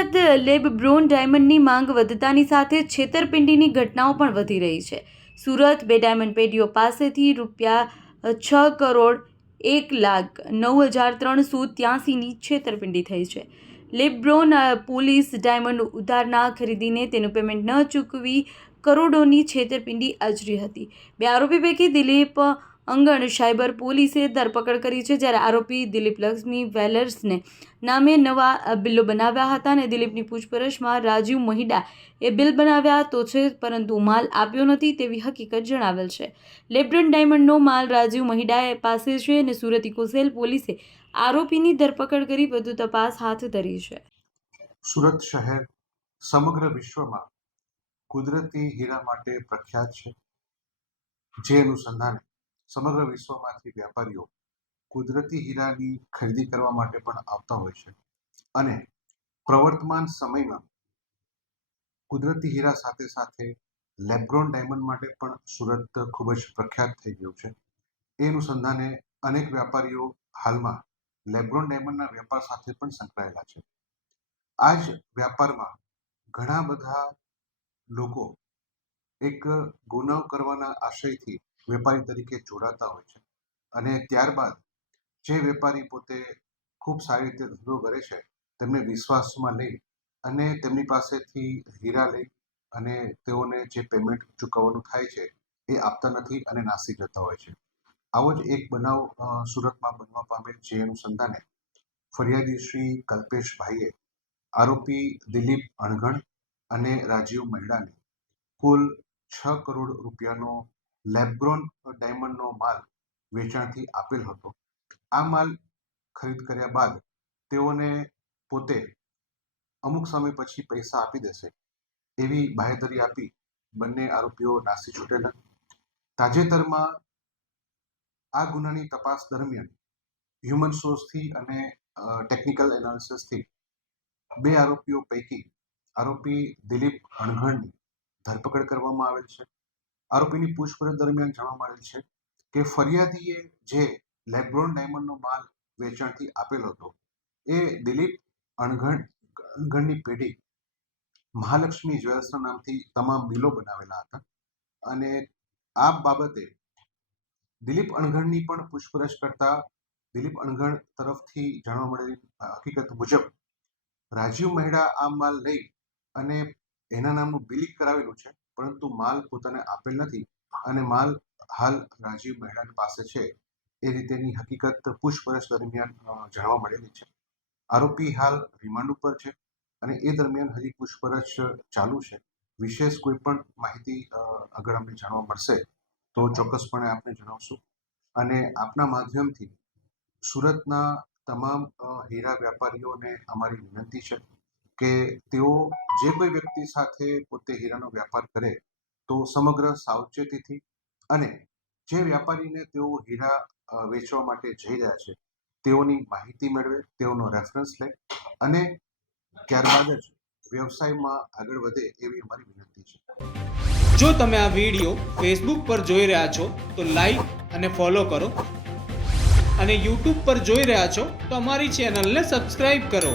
Surat lab born ડાયમંડની માંગ વધતાની સાથે છેતરપિંડીની ઘટનાઓ પણ વધી રહી છે. સુરત બે ડાયમંડ પેઢીઓ પાસેથી રૂપિયા છ કરોડ એક લાખ નવ હજાર ત્રણસો ત્યાસીની છેતરપિંડી થઈ છે. લેબ્રોન પોલીસ ડાયમંડ ઉધારના ખરીદીને તેનું પેમેન્ટ ન ચૂકવી કરોડોની છેતરપિંડી આચરી હતી. બે આરોપી પૈકી દિલીપ અંગણ સાયબર પોલીસે ધરપકડ કરી છે જ્યારે આરોપી દિલીપ લક્ષ્મી વેલર્સને નામે નવા બિલો બનાવ્યા હતા અને દિલીપની પૂછપરછમાં રાજીવ મહિડા એ બિલ બનાવ્યા તો છે પરંતુ માલ આપ્યો નથી તેવી હકીકત જણાવેલ છે. લેબ્રન ડાયમંડનો માલ રાજીવ મહિડાએ પાસે છે અને સુરત ઇકોસેલ પોલીસે આરોપીની ધરપકડ કરી વધુ તપાસ હાથ ધરી છે. સુરત શહેર સમગ્ર વિશ્વમાં કુદરતી હીરા માટે પ્રખ્યાત છે. જે અનુસંધાને સમગ્ર વિશ્વમાંથી વેપારીઓ કુદરતી હીરાની ખરીદી કરવા માટે પણ આવતા હોય છે. અને પ્રવર્તમાન સમયમાં કુદરતી હીરા સાથે સાથે લેબ્રોન ડાયમંડ માટે પણ સુરત ખૂબ જ પ્રખ્યાત થઈ ગયું છે. એ અનુસંધાને અનેક વેપારીઓ હાલમાં લેબ્રોન ડાયમંડના વેપાર સાથે પણ સંકળાયેલા છે. આ જ વ્યાપારમાં ઘણા બધા લોકો એક ગુનાવ કરવાના આશયથી વેપારી તરીકે જોડાતા હોય છે. અને ત્યારબાદ જે વેપારી પોતે ખૂબ સારી રીતે ધંધો કરે છે, તેમને વિશ્વાસમાં લઈ અને તેમની પાસેથી હીરા લઈ અને તેઓને જે પેમેન્ટ ચૂકવવાનું થાય છે, એ આપતા નથી અને નાસી જતા હોય છે. આવો જ એક બનાવ સુરતમાં બનવા પામેલ જે અનુસંધાને ફરિયાદી શ્રી કલ્પેશભાઈએ આરોપી દિલીપ અણઘણ અને રાજીવ મહેડાને કુલ છ કરોડ રૂપિયાનો લેબ્રોન ડાયમંડનો માલ વેચાણથી આપેલ હતો. આ માલ ખરીદ કર્યા બાદ તેઓને પોતે અમુક સમય પછી પૈસા આપી દેશે એવી બાહેધરી આપી બંને આરોપીઓ નાસી છૂટેલા. તાજેતરમાં આ ગુનાની તપાસ દરમિયાન હ્યુમન સોર્સથી અને ટેકનિકલ એનાલિસિસથી બે આરોપીઓ પૈકી આરોપી દિલીપ અણઘણની ધરપકડ કરવામાં આવેલ છે. આરોપીની પૂછપરછ દરમિયાન જાણવા મળેલ છે કે ફરિયાદીએ જે લેબ્રોન ડાયમંડનો માલ વેચાણથી આપેલો હતો, એ દિલીપ અણઘણ, અણઘણની પેઢી મહાલક્ષ્મી જ્વેલ્સના નામથી તમામ બિલો બનાવેલા હતા અને આ બાબતે દિલીપ અણઘણની પણ પૂછપરછ કરતા દિલીપ અણઘણ તરફથી જાણવા મળેલી હકીકત મુજબ રાજીવ મહેડા આ માલ લઈ અને એના નામનું બિલિંગ કરાવેલું છે. પરંતુ માલ પોતાને આપેલ નથી અને માલ હાલ રાજીવ મહેરાની પાસે છે. એ રીતેની હકીકત પૂછપરછ દરમિયાન જાણવા મળેલી છે. આરોપી હાલ રિમાન્ડ ઉપર છે અને એ દરમિયાન હજી પૂછપરછ ચાલુ છે. વિશેષ કોઈ પણ માહિતી અગર અમને જાણવા મળશે તો ચોક્કસપણે આપને જણાવશું. અને આપના માધ્યમથી સુરતના તમામ હીરા વ્યાપારીઓને અમારી વિનંતી છે કે તેઓ જે કોઈ વ્યક્તિ સાથે પોતે હીરાનો વ્યાપાર કરે તો સમગ્ર સાવચેતીથી અને જે વ્યાપારીને તેઓ હીરા વેચવા માટે જઈ રહ્યા છે, તેઓની માહિતી મેળવે, તેઓનો રેફરન્સ લે અને ત્યારબાદ જ વ્યવસાયમાં આગળ વધે એવી અમારી વિનંતી છે. જો તમે આ વીડિયો ફેસબુક પર જોઈ રહ્યા છો, તો લાઈક અને ફોલો કરો. અને યુટ્યુબ પર જોઈ રહ્યા છો, તો અમારી ચેનલને સબસ્ક્રાઇબ કરો.